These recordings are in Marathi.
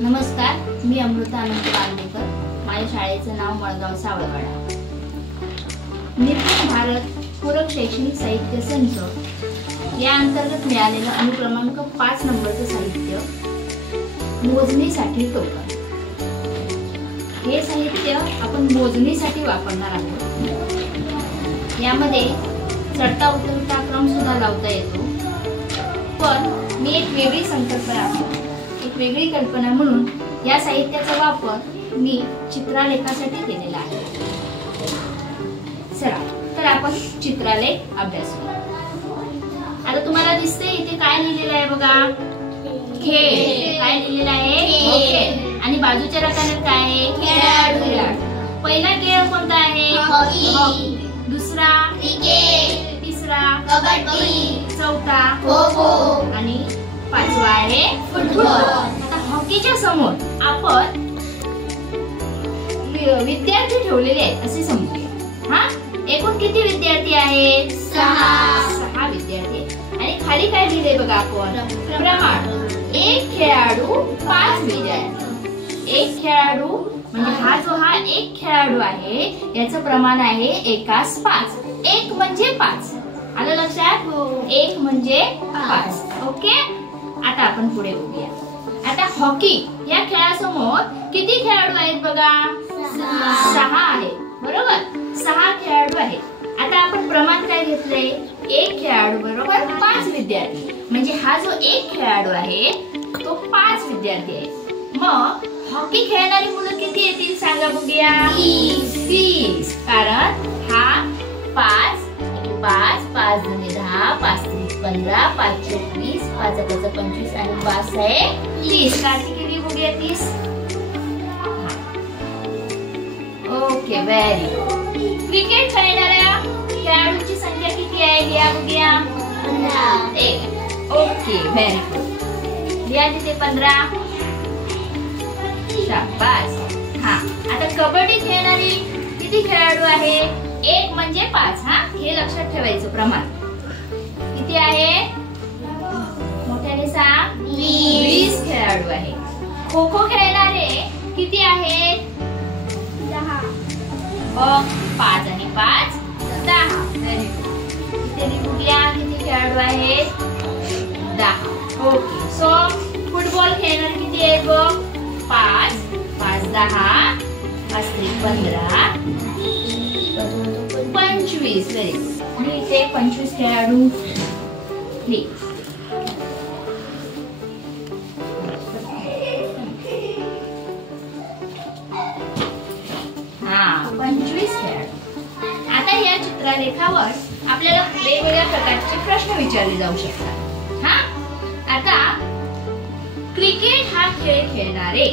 नमस्कार, मी अमृता अनंत बांदेकर. माझ्या शाळेचं नाव मळगाव सावळवाडा. निपुण भारत पूरक शैक्षणिक साहित्य संच या अंतर्गत मिळालेलं अनुक्रमांक 5 नंबरचं साहित्य मोजणीसाठी टोकन. हे साहित्य आपण मोजणीसाठी वापरणार आहोत. यामध्ये चढता उतरता क्रम सुद्धा लावता येतो, पण मी एक वेगळी कल्पना म्हणून या साहित्याचा वापर मी चित्रालेखासाठी केलेला आहे. चला तर आपण चित्रालेख अभ्यासूया. आता तुम्हाला दिसते इथे काय लिहिलेलं आहे बघा, खेळ. काय लिहिलेलं आहे? खेळ. आणि बाजूच्या रकान्यात काय आहे? खेळाडू. पहिला खेळ कोणता आहे? हॉकी. दुसरा क्रिकेट. तिसरा कबड्डी. चौथा खो खो. आणि पाचवा आहे फुटबॉल. आता हॉकीच्या समोर आपण विद्यार्थी ठेवलेले आहेत असे समजूया. हा, एकूण किती विद्यार्थी आहेत? 6 विद्यार्थी. आणि खाली काय लिहिले बघा आपण? प्रमाण. 1 खेळाडू 5 विद्यार्थी. 1 खेळाडू म्हणजे हा एक खेळाडू आहे, याचं प्रमाण आहे 1:5. 1 म्हणजे 5. आलं लक्षात? 1 म्हणजे 5. ओके. आता आपण पुढे बघूया. आता हॉकी या खेळासमोर किती खेळाडू आहेत बघा? 6 आहेत. बरोबर, 6 खेळाडू आहेत. आता आपण प्रमाण काय घेतलंय? 1 खेळाडू बरोबर 5 विद्यार्थी. म्हणजे हा जो 1 खेळाडू आहे तो 5 विद्यार्थी आहे. मग हॉकी खेळणारी मुलं किती येतील सांगा बघूया? 30. कारण हा 5 5 दुणे 10, 5 3 15, 5 4 20, 5 5 25 आणि 5 आहे 30. काढली केली बघूया 30. Okay, very good. क्रिकेट खेळणाऱ्या खेळाडूंची संख्या किती आहे? लिहा बघूया. 1. Okay, very good. लिहा तिथे 15. शाबास. हा, आता कबड्डी खेळणारी किती खेळाडू आहे? 1 म्हणजे 5. हा, हे लक्षात ठेवायचं. प्रमाण किती आहे? मोठ्याने सांग. 20 खेळाडू आहे. खो खो खेळणारे किती आहेत? 10. 5 आणि 5 10. Very good. इथे लिहूया किती खेळाडू आहेत? 10. ओके. सो फुटबॉल खेळणारे किती आहेत बघ? 5 5 10, 5 3 15, 25. Very good. आणि इथे 25 खेळाडू. हा, 25 खेळाडू. आता या चित्रलेखावर आपल्याला वेगवेगळ्या प्रकारचे प्रश्न विचारले जाऊ शकतात. हा, आता क्रिकेट हा खेळ खेळणारे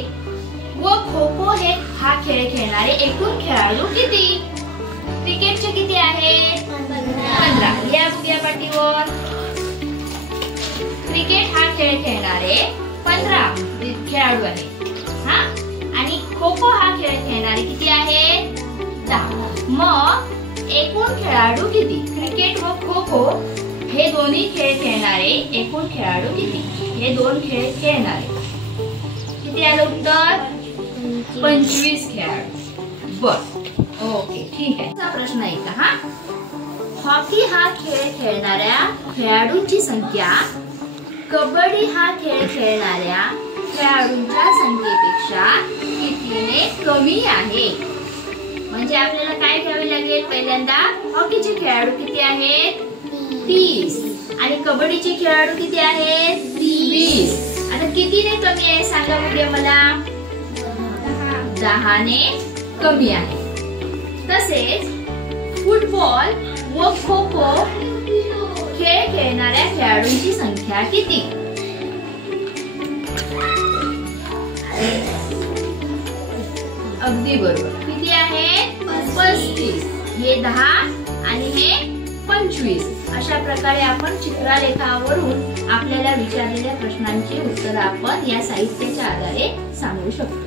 व खो खो हा खेळ खेळणारे एकूण खेळाडू किती? क्रिकेटचे किती आहेत? 15. लिहा बघूया पाटीवर. क्रिकेट हा खेळ खेळणारे 15 खेळाडू आहेत. हा, आणि खो खो हा खेळ खेळणारे किती आहेत? 10. मग एकूण खेळाडू किती? क्रिकेट व खो खो हे दोन्ही खेळ खेळणारे एकूण खेळाडू किती? हे 2 खेळ खेळणारे किती आलं उत्तर? 25 खेळाडू. बर, ओके, ठीक आहे. प्रश्न आहे का? हा, हॉकी हा खेळ खेळणाऱ्या खेळाडूंची संख्या कबड्डी हा खेळ खेळणाऱ्या खेळाडूंच्या संख्येपेक्षा कितीने कमी आहे? म्हणजे आपल्याला काय घ्यावे लागेल? पहिल्यांदा हॉकीचे खेळाडू किती आहेत? 30. आणि कबड्डीचे खेळाडू किती आहेत? 20. आता कितीने कमी आहे सांगा बघूया मला? 10 ने कमी आहे. तसेच फुटबॉल व खो खो खेळ खेळणाऱ्या खेळाडूंची संख्या किती? अगदी बरोबर. किती आहे? 35. हे 10 आणि हे 25. अशा प्रकारे आपण चित्रलेखावरून आपल्याला विचारलेल्या प्रश्नांची उत्तरे आपण या साहित्याच्या आधारे सांगू शकतो.